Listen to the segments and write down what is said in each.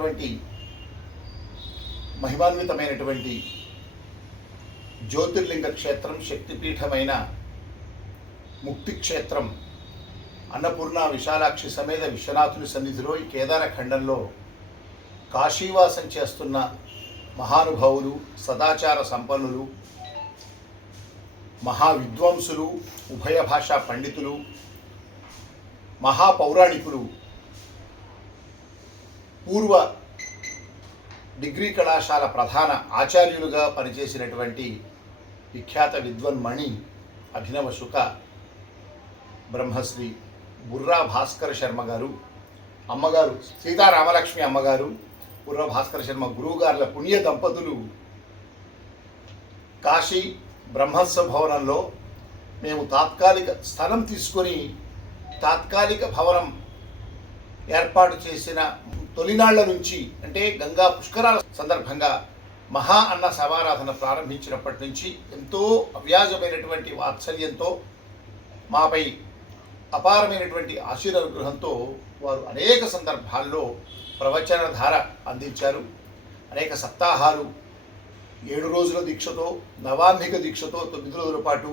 ఉన్నతమైనటువంటి మహిమాన్వితమైనటువంటి జ్యోతిర్లింగ క్షేత్రం, శక్తిపీఠమైన ముక్తి క్షేత్రం అన్నపూర్ణ విశాలాక్షి సమేత విశ్వనాథుని సన్నిధిలో ఈ కేదార ఖండంలో కాశీవాసం చేస్తున్న మహానుభావులు, సదాచార సంపన్నులు, మహావిద్వాంసులు, ఉభయ భాషా పండితులు, మహాపౌరాణికులు, పూర్వ డిగ్రీ కళాశాల ప్రధాన ఆచార్యులుగా పనిచేసినటువంటి విఖ్యాత విద్వన్మణి అభినవ శుక బ్రహ్మశ్రీ బుర్రా భాస్కర శర్మ గారు, అమ్మగారు సీతారామలక్ష్మి అమ్మగారు, బుర్రా భాస్కర శర్మ గురువుగారుల పుణ్య దంపతులు కాశీ బ్రహ్మోత్సవ భవనంలో మేము తాత్కాలిక స్థలం తీసుకొని తాత్కాలిక భవనం ఏర్పాటు చేసిన తొలినాళ్ల నుంచి, అంటే గంగా పుష్కరాల సందర్భంగా మహా అన్న సమారాధన ప్రారంభించినప్పటి నుంచి ఎంతో అవ్యాజమైనటువంటి వాత్సల్యంతో మాపై అపారమైనటువంటి ఆశీర్వానుగ్రహంతో వారు అనేక సందర్భాల్లో ప్రవచన ధార అందించారు. అనేక సప్తాహాలు 7 రోజుల దీక్షతో, నవాన్నిక దీక్షతో 9 రోజుల పాటు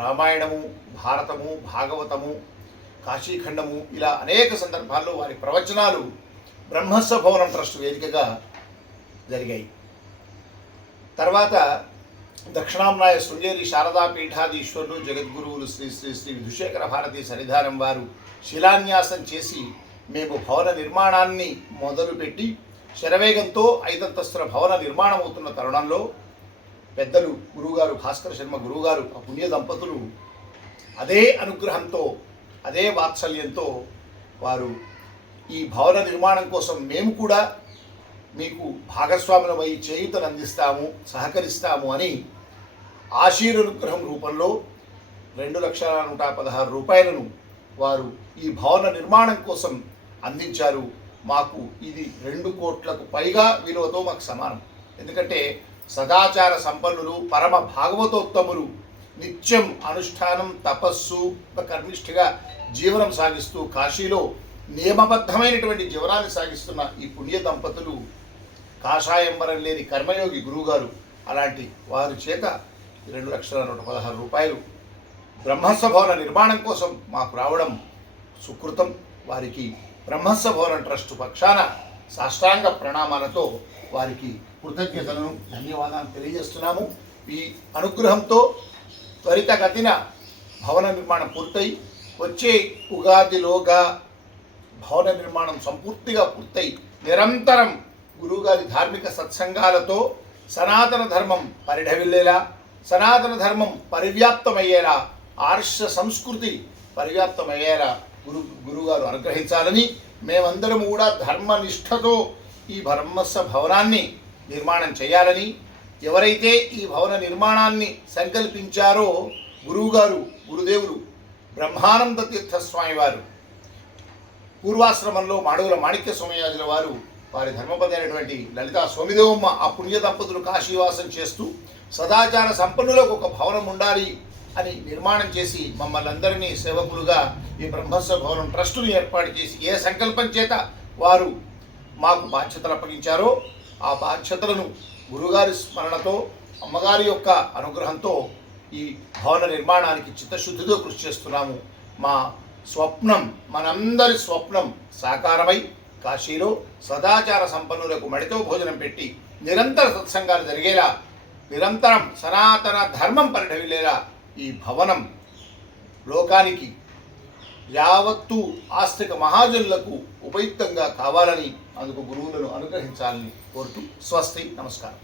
రామాయణము, భారతము, భాగవతము, కాశీఖండము ఇలా అనేక సందర్భాల్లో వారి ప్రవచనాలు బ్రహ్మోత్సవ భవనం ట్రస్ట్ వేదికగా జరిగాయి. తర్వాత దక్షిణాంనాయ శృంగేరి శారదా పీఠాధీశ్వరులు జగద్గురువులు శ్రీ శ్రీ శ్రీ విధుశేఖర భారతీ సన్నిధానం వారు శిలాన్యాసం చేసి మేము భవన నిర్మాణాన్ని మొదలుపెట్టి శరవేగంతో 5 అంతస్తుల భవన నిర్మాణం అవుతున్న తరుణంలో పెద్దలు గురువుగారు భాస్కర శర్మ గురువుగారు, ఆ పుణ్య దంపతులు అదే అనుగ్రహంతో, అదే వాత్సల్యంతో వారు ఈ భవన నిర్మాణం కోసం మేము కూడా మీకు భాగస్వాములమై చేయూతను అందిస్తాము, సహకరిస్తాము అని ఆశీర్వానుగ్రహం రూపంలో 2,116,000 రూపాయలను వారు ఈ భవన నిర్మాణం కోసం అందించారు. మాకు ఇది 2 కోట్లకు పైగా విలువతో మాకు సమానం. ఎందుకంటే సదాచార సంపన్నులు, పరమ భాగవతోత్తములు, నిత్యం అనుష్ఠానం, తపస్సు, కర్మిష్ఠిగా జీవనం సాగిస్తూ కాశీలో నియమబద్ధమైనటువంటి జీవనాన్ని సాగిస్తున్న ఈ పుణ్య దంపతులు, కాషాయంబరం లేని కర్మయోగి గురువుగారు, అలాంటి వారి చేత 2,116,000 రూపాయలు బ్రహ్మోత్సవ భవన నిర్మాణం కోసం మాకు రావడం సుకృతం. వారికి బ్రహ్మోత్సవ భవనం ట్రస్ట్ పక్షాన సాష్టాంగ ప్రణామాలతో వారికి కృతజ్ఞతలను, ధన్యవాదాలు తెలియజేస్తున్నాము. ఈ అనుగ్రహంతో త్వరితగతిన భవన నిర్మాణం పూర్తయి వచ్చే ఉగాదిలోగా భవన నిర్మాణం సంపూర్తిగా పూర్తయి నిరంతరం గురువుగారి ధార్మిక సత్సంగాలతో సనాతన ధర్మం పరిఢవిల్లేలా, సనాతన ధర్మం పరివ్యాప్తమయ్యేలా, ఆర్ష సంస్కృతి పరివ్యాప్తమయ్యేలా గురువుగారు అనుగ్రహించాలని, మేమందరం కూడా ధర్మనిష్టతో ఈ బ్రహ్మోత్సవ భవనాన్ని నిర్మాణం చేయాలని, ఎవరైతే ఈ భవన నిర్మాణాన్ని సంకల్పించారో గురువుగారు, గురుదేవులు బ్రహ్మానంద తీర్థస్వామి వారు, పూర్వాశ్రమంలో మాడుగుల మాణిక్య సోమయాజుల వారు, వారి ధర్మపతి అయినటువంటి లలితా సోమిదేవమ్మ ఆ పుణ్య దంపతులు కాశీవాసం చేస్తూ సదాచార సంపన్నులకు ఒక భవనం ఉండాలి అని నిర్మాణం చేసి మమ్మల్ని అందరినీ సేవకులుగా ఈ బ్రహ్మోత్సవ భవనం ట్రస్టును ఏర్పాటు చేసి ఏ సంకల్పం చేత వారు మాకు బాధ్యతలు అప్పగించారో ఆ బాధ్యతలను గురుగారి స్మరణతో, అమ్మగారి యొక్క అనుగ్రహంతో ఈ భవన నిర్మాణానికి చిత్తశుద్ధితో కృషి చేస్తున్నాము. మా స్వప్నం, మనందరి స్వప్నం సాకారమై కాశీలో సదాచార సంపన్నులకు మడితో భోజనం పెట్టి నిరంతర సత్సంగాలు జరిగేలా, నిరంతరం సనాతన ధర్మం పరిఢవిల్లేలా ఈ భవనం లోకానికి యావత్తు ఆస్తిక మహాజనులకు ఉపయుక్తంగా కావాలని, అందుకు గురువులను అనుగ్రహించాలని కోరుతూ స్వస్తి, నమస్కారం.